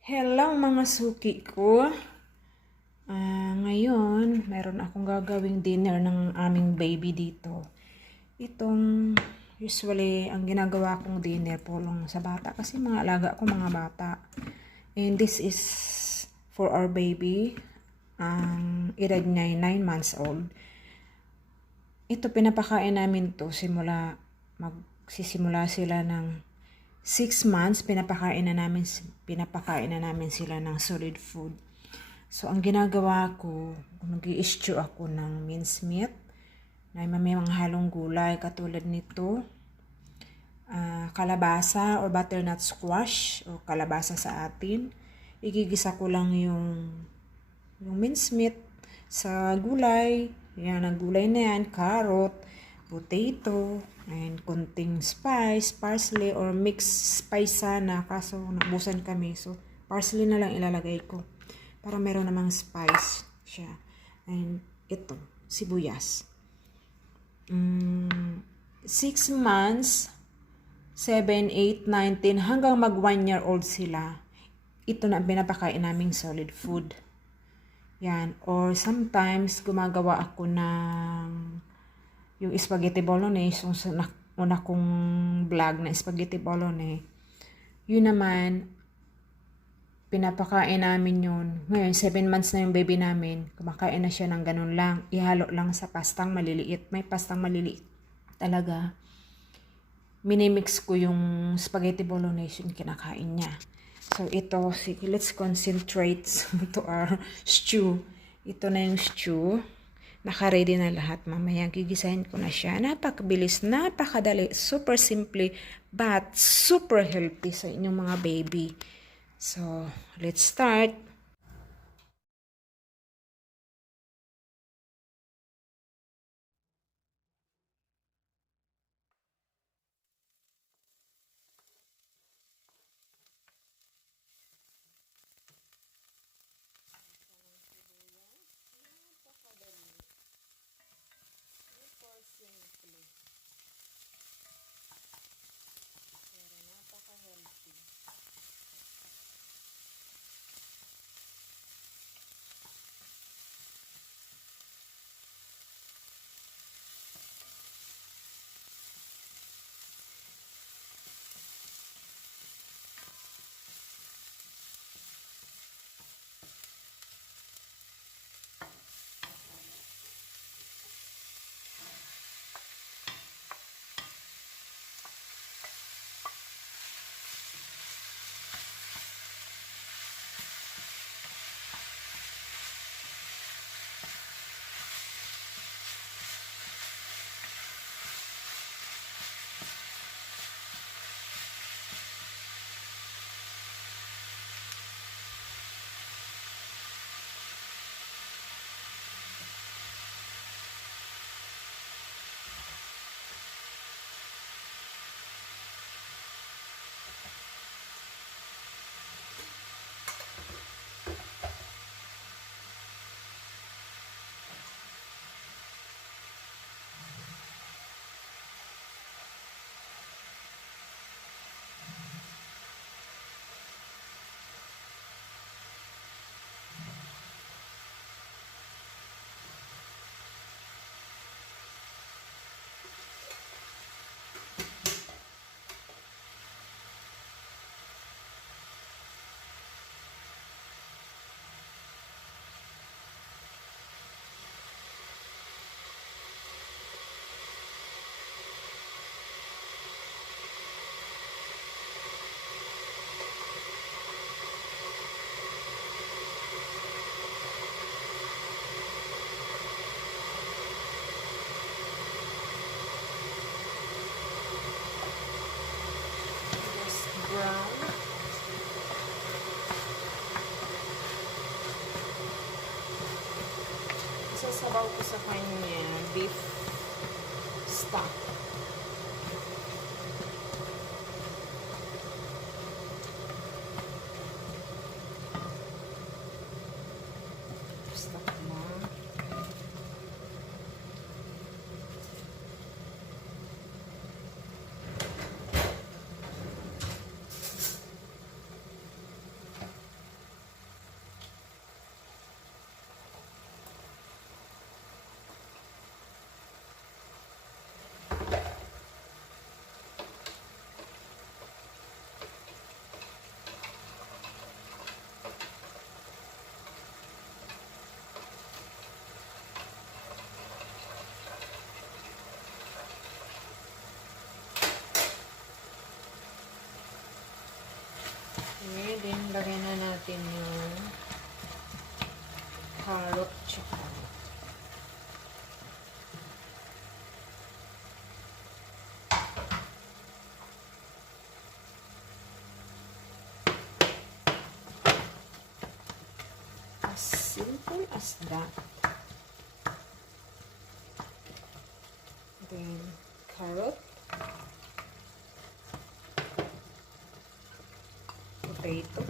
Hello mga suki ko. Ngayon, meron akong gagawing dinner ng aming baby dito. Itong usually ang ginagawa kong dinner po lang sa bata kasi mga alaga ko mga bata. And this is for our baby. Ang edad niya ay 9 months old. Ito pinapakain namin to magsisimula sila ng 6 months, pinapakain na namin sila ng solid food. So, ang ginagawa ko, nag-i-stew ako ng minced meat na may mga halong gulay katulad nito, kalabasa or butternut squash o kalabasa sa atin. Igigisa ko lang yung minced meat sa gulay. Yan, ang gulay na yan, carrot, potato, and konting spice, parsley, or mixed spice sana. Kaso, nabusan kami. So, parsley na lang ilalagay ko. Para meron namang spice siya. And ito, sibuyas. 6 months, 7, 8, 9, 10, hanggang mag 1 year old sila. Ito na ang pinapakain naming solid food. Yan. Or sometimes, gumagawa ako ng yung spaghetti bolognese, yung una kong vlog na spaghetti bolognese. Yun naman, pinapakain namin yun. Ngayon, 7 months na yung baby namin. Kumakain na siya ng ganun lang. Ihalo lang sa pastang maliliit. May pastang maliliit talaga. Minimix ko yung spaghetti bolognese yung kinakain niya. So, ito, sige, let's concentrate to our stew. Ito na yung stew. Naka-ready na lahat. Mamaya gigisahin ko na siya. Napakabilis, napakadali, super simple, but super healthy sa inyong mga baby. So, let's start. Brown. Isasabaw ko sa kanya beef stock. Stock na. Okay, then lagyan na natin yung carrot tsaka as simple as that. Then carrot, potato,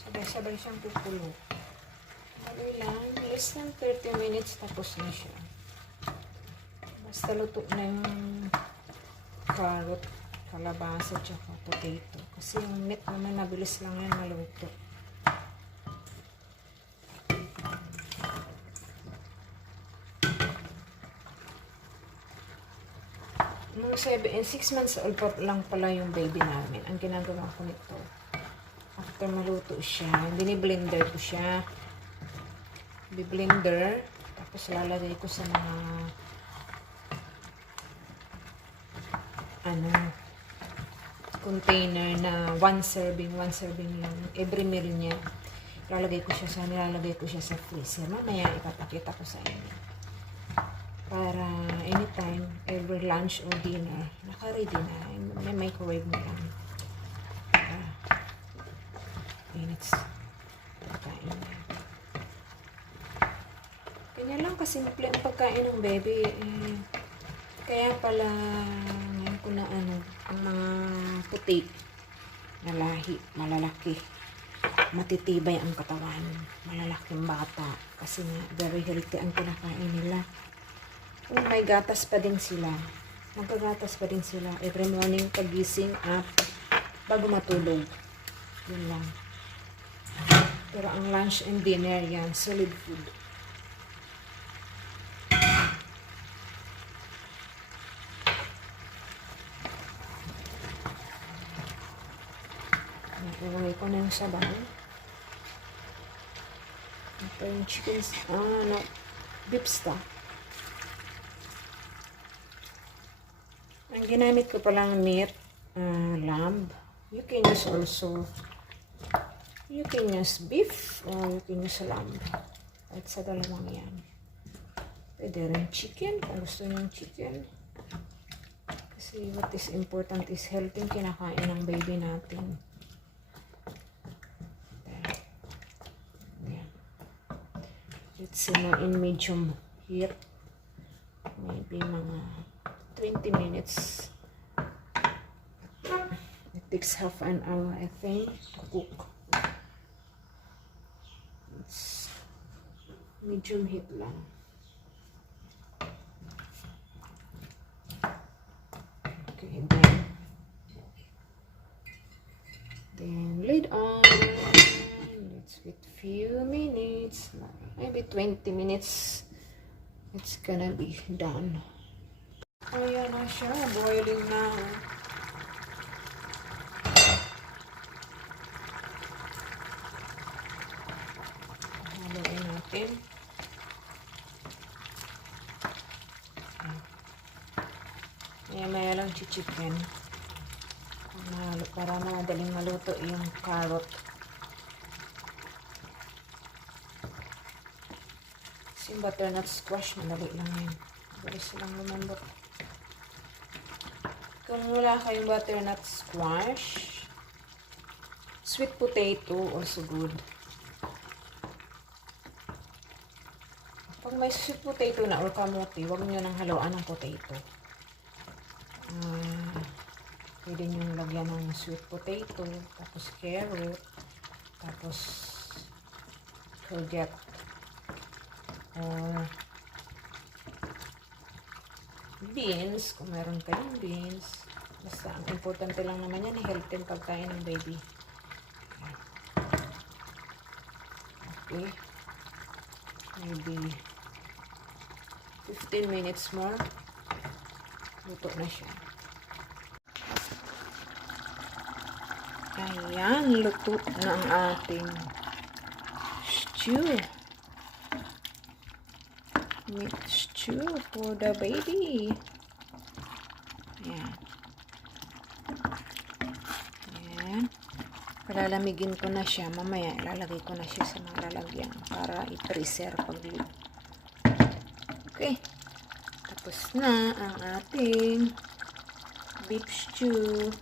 sabay-sabay siyang kukulo. Haloy lang, less than 30 minutes tapos na siya. Basta luto na yung carrot, kalabasa, tsaka potato. Kasi yung meat naman, mabilis lang yan maluto. Nung 6 months old pa lang pala yung baby namin. Ang ginagawa ko nito, after maluto siya, biniblender ko siya. Biblender, tapos lalagay ko sa mga container na 1 serving lang. Every meal niya, nilalagay ko siya sa freezer. Mamaya ipapakita ko sa inyo. Para anytime, every lunch or dinner, naka-ready na. May microwave mo lang. Minutes. Pagkain na. Ganyan lang kasimple ang pagkain ng baby. Kaya pala, ngayon ko na ang mga putik na lahi, malalaki. Matitibay ang katawan. Malalaking bata. Kasi nga, very healthy ang kinakain nila. Kung may gatas pa din sila, magkagatas pa din sila every morning pagising at bago matulog. Yun lang. Pero ang lunch and dinner yan, solid food. Ilagay ko na yung sabaw. Ito yung chicken, beef stock. Ang ginamit ko palang meat, lamb. You can use beef or you can use lamb. At sa dalawang yan. Pwede rin chicken, kung gusto nyo chicken. Kasi what is important is healthy yung kinakain ng baby natin. Let's simmer in medium heat. Maybe mga 20 minutes. It takes half an hour, I think, to cook. It's medium heat lang. Okay, then lid on. Let's wait few minutes, maybe 20 minutes. It's gonna be done. Ayan na siya, boiling na. Haluin natin. Maya lang chicken. Para madaling maluto yung carrot. Yung butternut squash, madali lang yun. Bilis lang lumambot. Kung wala kayong butternut squash, sweet potato, also good. Pag may sweet potato na or kamote, huwag nyo nang haluan ng potato. Pwede nyo lagyan ng sweet potato, tapos carrot, tapos courgette, or beans, kung meron kayong beans. Basta, ang importante lang naman yan, healthy ang pagkain ng baby. Okay. Maybe 15 minutes more. Luto na siya. Ayan, luto na ang ating stew. Meat stew for the baby. Ayan. Ayan. Palalamigin ko na siya. Mamaya, ilalagay ko na siya sa mga lalagyan para i-preserve pag-luto. Okay. Tapos na ang ating beef stew.